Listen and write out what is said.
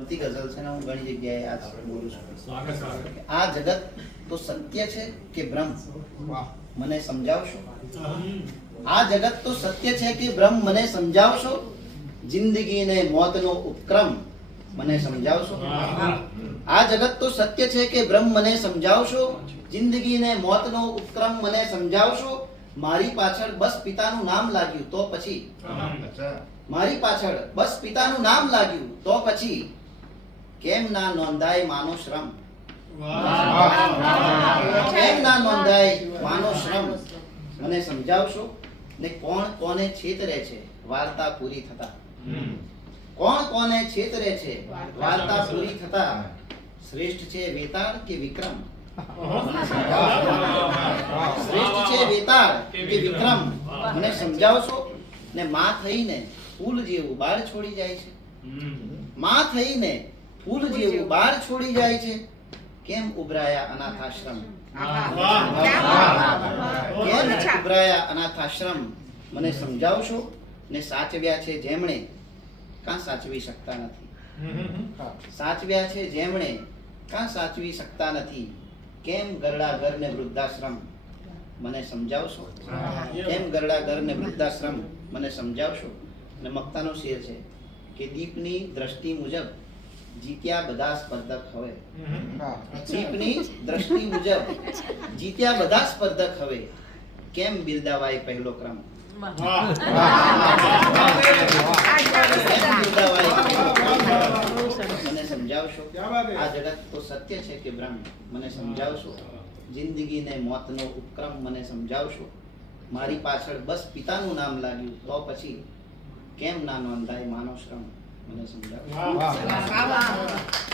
ગમતી ગઝલ છે ને હું ઘણી જગ્યાએ આ બોલું છું. જગત તો સત્ય છે કે બ્રહ્મ? મને સમજાવશો? આ જગત તો સત્ય છે કે બ્રહ્મ? મને સમજાવશો? જિંદગી ને મોતનો ઉપક્રમ મને સમજાવશો? આ જગત તો સત્ય છે કે બ્રહ્મ? મને સમજાવશો? જિંદગી ને મોતનો ઉપક્રમ મને સમજાવશો? મારી પાછળ બસ પિતાનું નામ લાગ્યું તો પછી. મારી પાછળ બસ પિતાનું નામ લાગ્યું તો પછી. કેમ ના નોંધાય માનો શ્રમ? કેમ ના નોંધાય માનો શ્રમ? મને સમજાવશો? ને કોણ કોને છેતરે છે? વાર્તા પૂરી થતા. કોણ કોને છેતરે છે? વાર્તા પૂરી થતા. શ્રેષ્ઠ છે વેતાળ કે વિક્રમ? શ્રેષ્ઠ છે વેતાળ કે વિક્રમ? મને સમજાવશો? ને માં થઈને ફૂલ જેવું બાળ છોડી જાય છે. માં થઈને ફૂલ જેવું છોડી જાય છે. કેમ ઉભરાયા અનાથાશ્રમ? કેમ ઉભરાયા અનાથાશ્રમ? મને સમજાવશો? ને સાચવ્યા છે જેમણે. કાં સાચવી શકતા નથી? સાચવ્યા છે જેમણે. કાં સાચવી શકતા નથી? કેમ ગરડા ઘર ને વૃદ્ધાશ્રમ? મને સમજાવશો? કેમ ગરડા ઘર ને વૃદ્ધાશ્રમ? મને સમજાવશો? અને મક્તાનો શેર છે કે દીપની દ્રષ્ટિ મુજબ જીત્યા બધા સ્પર્ધક હવે. દીપની દ્રષ્ટિ મુજબ જીત્યા બધા સ્પર્ધક હવે. કેમ બિરદાવાય પહેલો ક્રમ? મને સમજાવશો? આ જગત તો સત્ય છે કે બ્રહ્મ મને સમજાવશો? જિંદગીને મોતનો ઉપક્રમ મને સમજાવશો? મારી પાછળ બસ પિતાનું નામ લાગ્યું તો પછી કેમ ના નોંધાય માનો શ્રમ? 好。了，是？好，